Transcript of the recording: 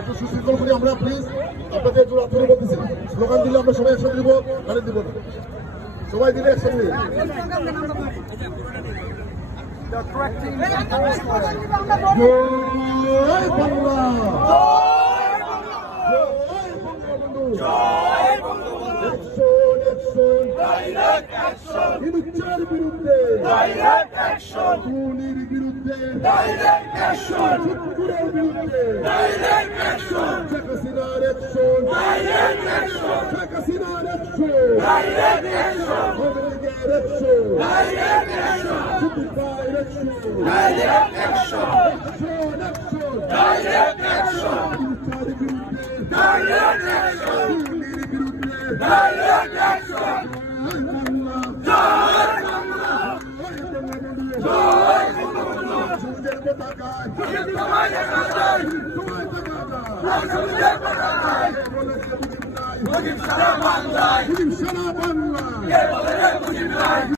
একটু সুশৃঙ্খল করে আমরা প্লিজ আপনাদের জন্য আত্মীয় বলতেছি স্লোগান দিলে আমরা সবাই একসাথে দিব গাড়ি দিব না সবাই দিলে একসাথে জয় বাংলা হিন্দুত্বের বিরুদ্ধে খুনির বিরুদ্ধে চুটকুরের বিরুদ্ধে শেখ হাসিনার অ্যাকশন শেখ হাসিনার অ্যাকশন আওয়ামী লীগের অ্যাকশন সুবিধার অ্যাকশন হিন্দুত্বের বিরুদ্ধে সারা বাংলায়